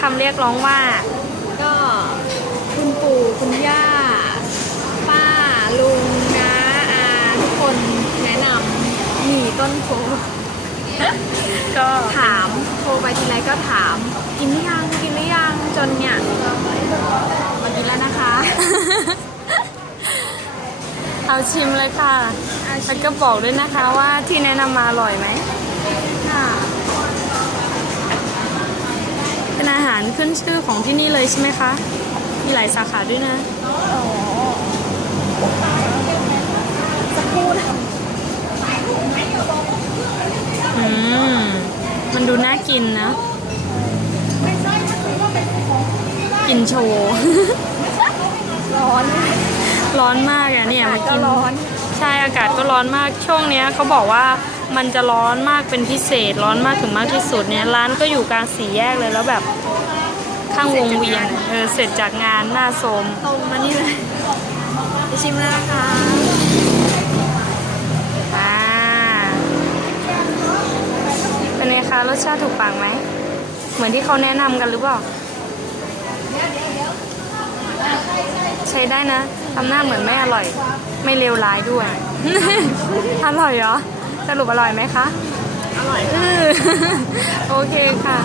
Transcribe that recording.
คำเรียกร้องว่า ก็คุณปู่คุณย่า ป้าลุงน้าอาทุกคนแนะนำหมี่ต้นโพก็ถามโทรไปทีไรก็ถาม กินหรือยังกินหรือยังจนเนี่ยมากินแล้วนะคะ เอาชิมเลยค่ะเอาชิมแล้วก็บอกด้วยนะคะว่าที่แนะนำมาอร่อยไหม ค่ะ เป็น อาหารขึ้นชื่อของที่นี่เลยใช่ไหมคะ มีหลายสาขาด้วยนะสักครู่นะอืม มันดูน่ากินนะ กินโชว์ ร้อน ร้อนมากอะเนี่ยอากาศก็มากินร้อน ใช่อากาศก็ร้อนมากช่วงเนี้ยเขาบอกว่ามันจะร้อนมากเป็นพิเศษร้อนมากถึงมากที่สุดเนี่ยร้านก็อยู่กลางสี่แยกเลยแล้วแบบ ข้างวงเวียนเออเสร็จจากงานหน้าโสมตรงมานี่เลยไปชิมแล้วนะคะอ่าเป็นไงคะรสชาติถูกปากไหม เหมือนที่เขาแนะนำกันหรือเปล่า ใช้ได้นะทำหน้าเหมือนไม่อร่อย ไม่เลวร้ายด้วย อร่อยเหรอ สรุปอร่อยไหมคะ อร่อยเออโอเคค่ะ